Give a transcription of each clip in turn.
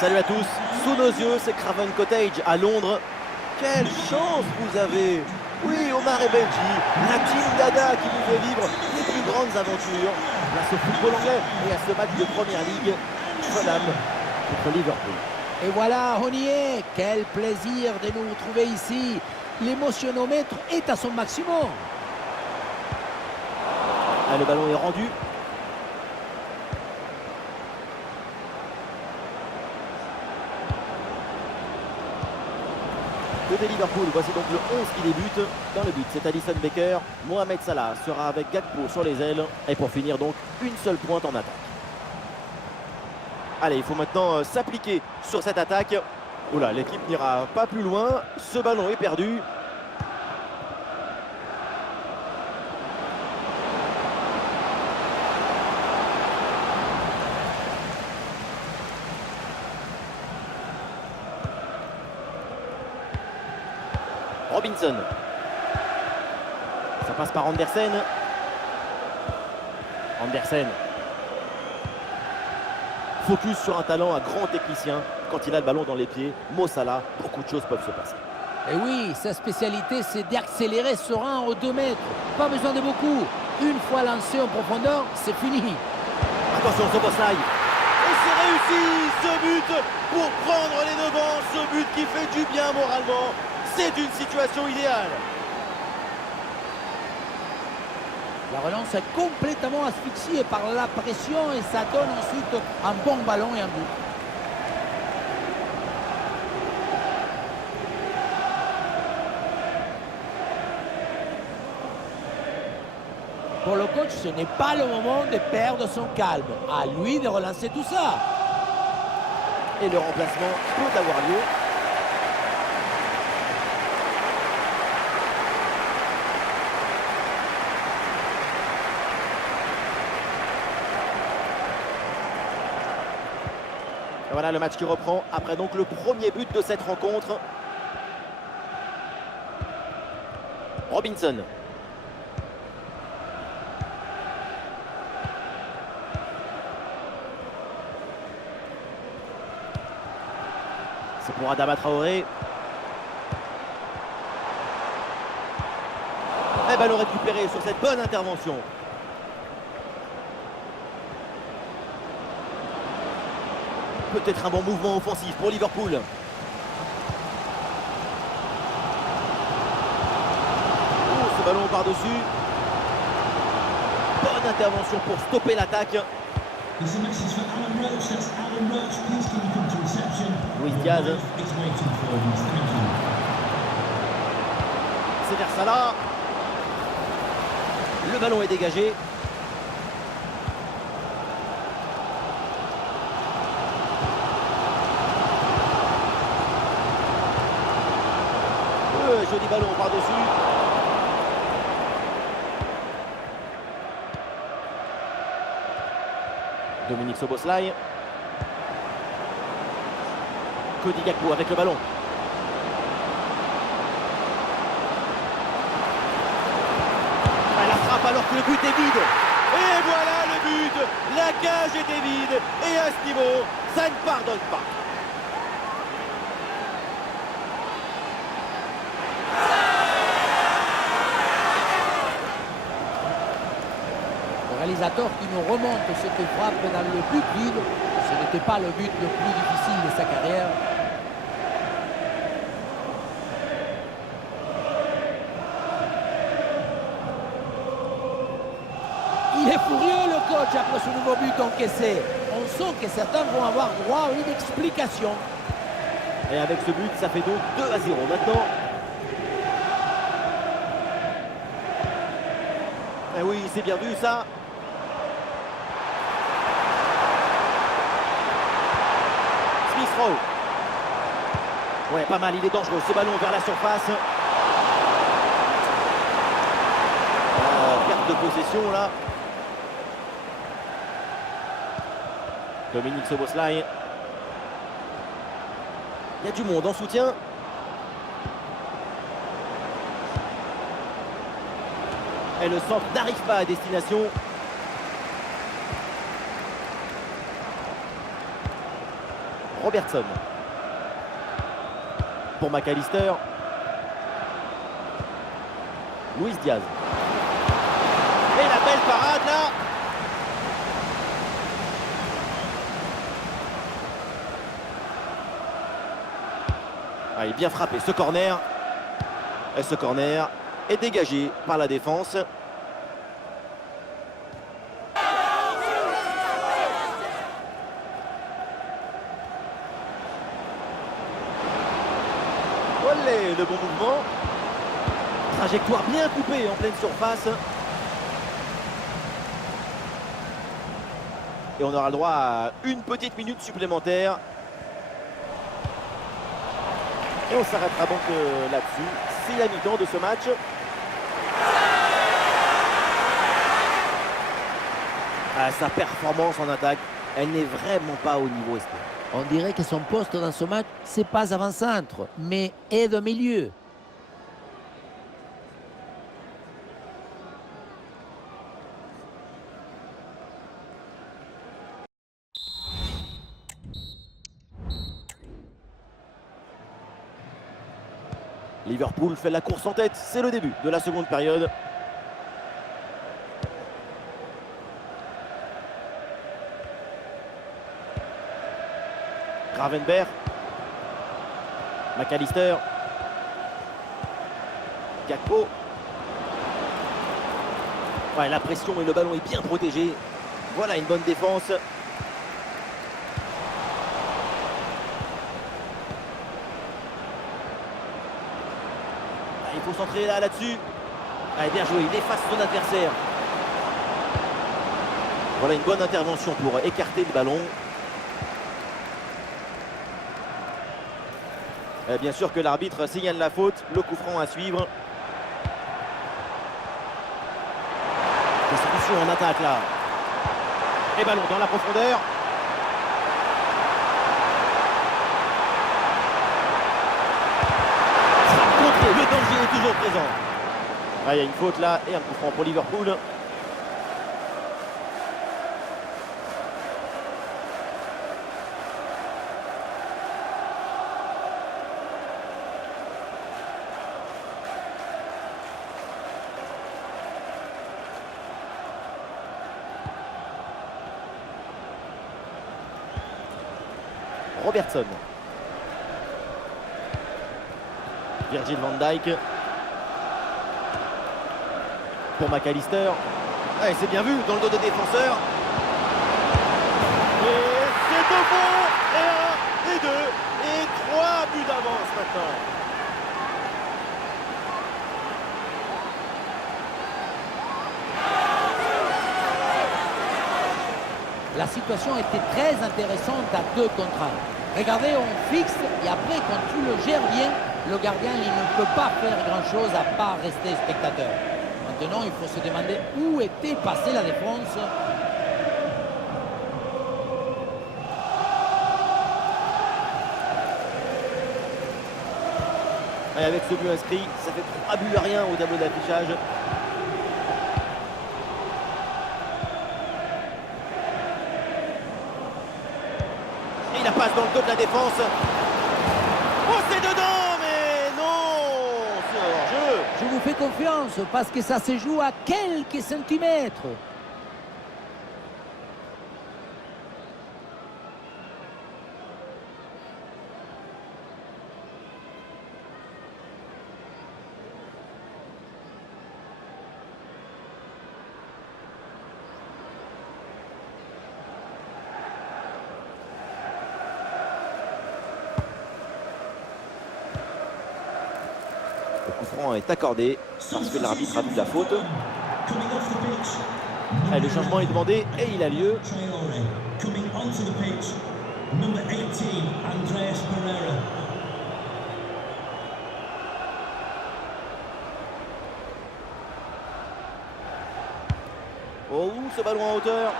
Salut à tous, sous nos yeux, c'est Craven Cottage à Londres. Quelle chance vous avez! Oui, Omar et Benji, la team Dada qui vous fait vivre les plus grandes aventures grâce au football anglais et à ce match de Première Ligue, Fulham contre Liverpool. Et voilà, on y est. Quel plaisir de nous retrouver ici. L'émotionnomètre est à son maximum. Ah, le ballon est rendu. Côté Liverpool, voici donc le 11 qui débute. Dans le but, c'est Alisson Becker. Mohamed Salah sera avec Gakpo sur les ailes. Et pour finir donc, une seule pointe en attaque. Allez, il faut maintenant s'appliquer sur cette attaque. Oula, l'équipe n'ira pas plus loin. Ce ballon est perdu. Robinson. Ça passe par Andersen. Andersen. Focus sur un talent à grand technicien. Quand il a le ballon dans les pieds, Mo Salah, beaucoup de choses peuvent se passer. Et oui, sa spécialité, c'est d'accélérer serein aux 2 mètres. Pas besoin de beaucoup. Une fois lancé en profondeur, c'est fini. Attention, Szoboszlai. Et c'est réussi, ce but pour prendre les devants. Ce but qui fait du bien moralement. C'est une situation idéale. La relance est complètement asphyxiée par la pression et ça donne ensuite un bon ballon et un but. Pour le coach, ce n'est pas le moment de perdre son calme. À lui de relancer tout ça. Et le remplacement peut avoir lieu. Voilà le match qui reprend après donc le premier but de cette rencontre. Robinson. C'est pour Adama Traoré. Un ballon récupéré sur cette bonne intervention. Peut-être un bon mouvement offensif pour Liverpool. Oh, ce ballon par-dessus. Bonne intervention pour stopper l'attaque. Luis Diaz. C'est vers Salah. Le ballon est dégagé. Joli ballon par-dessus. Dominique Szoboszlai. Cody Gakpo avec le ballon. La frappe alors que le but est vide. Et voilà le but. La cage était vide. Et à ce niveau, ça ne pardonne pas. Le réalisateur qui nous remonte cette frappe dans le but vide, ce n'était pas le but le plus difficile de sa carrière. Il est furieux le coach après ce nouveau but encaissé. On sent que certains vont avoir droit à une explication. Et avec ce but, ça fait donc 2-0 maintenant. Eh oui, c'est bien vu ça. Smith Rowe. Ouais, pas mal, il est dangereux. Ce ballon vers la surface. Perte de possession là. Dominique Szoboszlai. Il y a du monde en soutien. Et le centre n'arrive pas à destination. Robertson. Pour McAllister. Luis Diaz. Et la belle parade là. Ah, il est bien frappé ce corner. Et ce corner est dégagé par la défense. Olé, le bon mouvement. Trajectoire bien coupée en pleine surface. Et on aura le droit à une petite minute supplémentaire. Et on s'arrêtera donc là-dessus. C'est la mi-temps de ce match. Ah, sa performance en attaque, elle n'est vraiment pas au niveau espéré. On dirait que son poste dans ce match, c'est pas avant-centre, mais aide au milieu. Liverpool fait la course en tête. C'est le début de la seconde période. Gravenberch. McAllister. Gakpo. Ouais, la pression et le ballon est bien protégé. Voilà une bonne défense. Il faut centrer là-dessus. Allez, bien joué, il efface son adversaire. Voilà une bonne intervention pour écarter le ballon. Et bien sûr que l'arbitre signale la faute, le coup franc à suivre. Des solutions en attaque là. Et ballon dans la profondeur. Le danger est toujours présent. Ah, il y a une faute là et un coup franc pour Liverpool. Robertson. Virgil van Dijk. Pour McAllister. Ouais, c'est bien vu dans le dos des défenseurs. Et c'est au fond. Et 1, et 2, et 3 buts d'avance maintenant. La situation était très intéressante à 2 contre 1. Regardez, on fixe et après, quand tu le gères bien, le gardien il ne peut pas faire grand-chose à part rester spectateur. Maintenant, il faut se demander où était passée la défense. Et avec ce but inscrit, ça fait 3 buts à rien au tableau d'affichage. Et la passe dans le dos de la défense. Oh, c'est dedans, mais non, c'est hors-jeu. Je vous fais confiance parce que ça se joue à quelques centimètres. Le coup franc est accordé parce que l'arbitre a vu la faute. Allez, le changement est demandé et il a lieu. Oh, ce ballon en hauteur.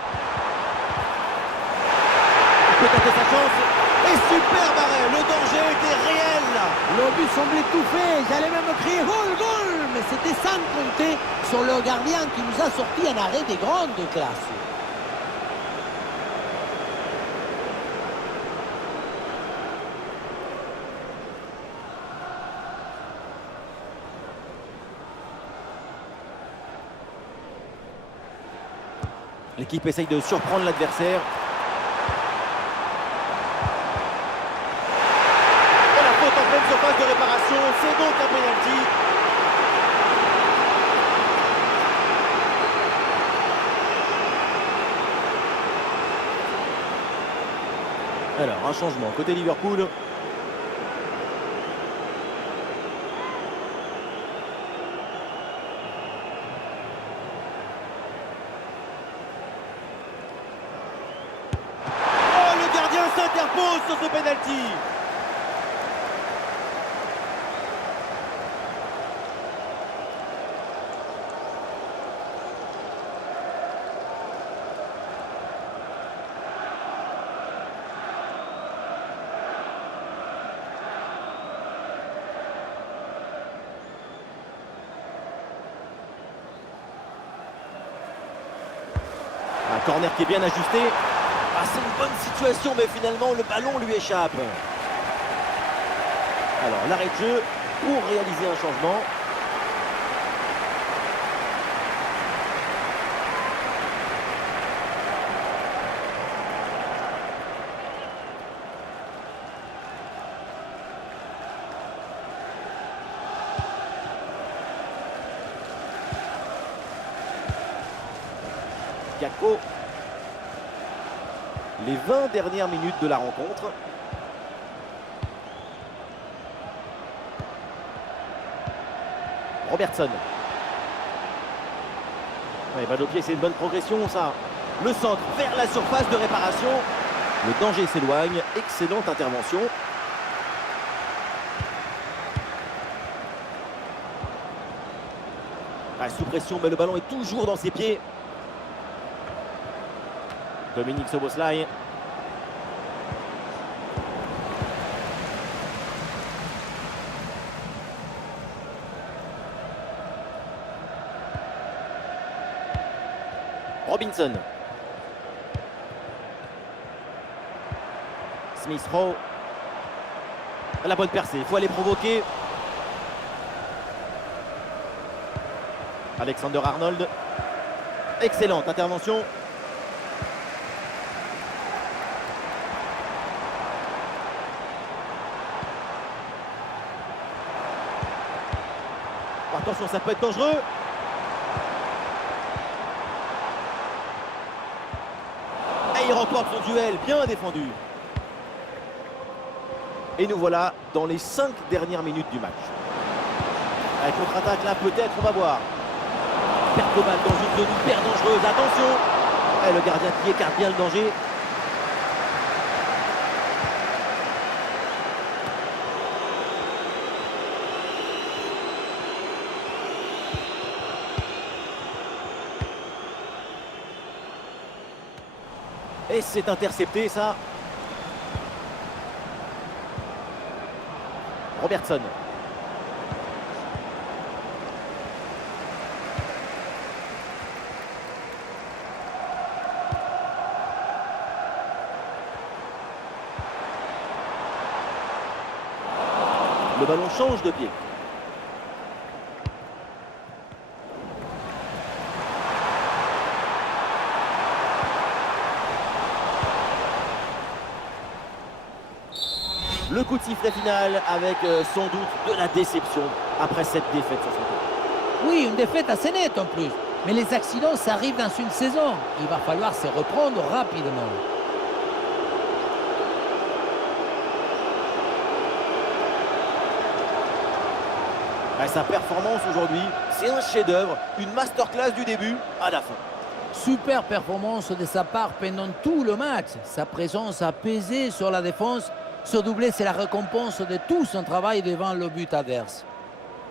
Il peut tenter sa chance. Et super arrêt, le danger était réel là. Le but semblait tout fait, j'allais même crier goal, goal, mais c'était sans compter sur le gardien qui nous a sorti un arrêt de grande classe. L'équipe essaye de surprendre l'adversaire. Et la faute en pleine surface de réparation, c'est donc un pénalty. Alors, un changement côté Liverpool. Oh, le gardien s'interpose sur ce pénalty. Un corner qui est bien ajusté. Ah, c'est une bonne situation, mais finalement, le ballon lui échappe. Alors, l'arrêt de jeu pour réaliser un changement. Gakpo. Les 20 dernières minutes de la rencontre. Robertson. Ouais, balle au pied, c'est une bonne progression ça. Le centre vers la surface de réparation. Le danger s'éloigne. Excellente intervention. Ah, sous pression, mais le ballon est toujours dans ses pieds. Dominique Szoboszlai. Robinson. Smith Rowe. La bonne percée, il faut aller provoquer. Alexander Arnold. Excellente intervention. Attention, ça peut être dangereux. Et il remporte son duel, bien défendu. Et nous voilà dans les 5 dernières minutes du match. Avec contre-attaque là, peut-être, on va voir. Perte de balle dans une zone hyper dangereuse, attention. Et le gardien qui écarte bien le danger. Et c'est intercepté ça. Robertson. Le ballon change de pied. Le coup de sifflet final avec sans doute de la déception après cette défaite sur son tour. Oui, une défaite assez nette en plus. Mais les accidents, ça arrive dans une saison. Il va falloir se reprendre rapidement. Sa performance aujourd'hui, c'est un chef-d'œuvre, une masterclass du début à la fin. Super performance de sa part pendant tout le match. Sa présence a pesé sur la défense. Ce doublé, c'est la récompense de tout son travail devant le but adverse.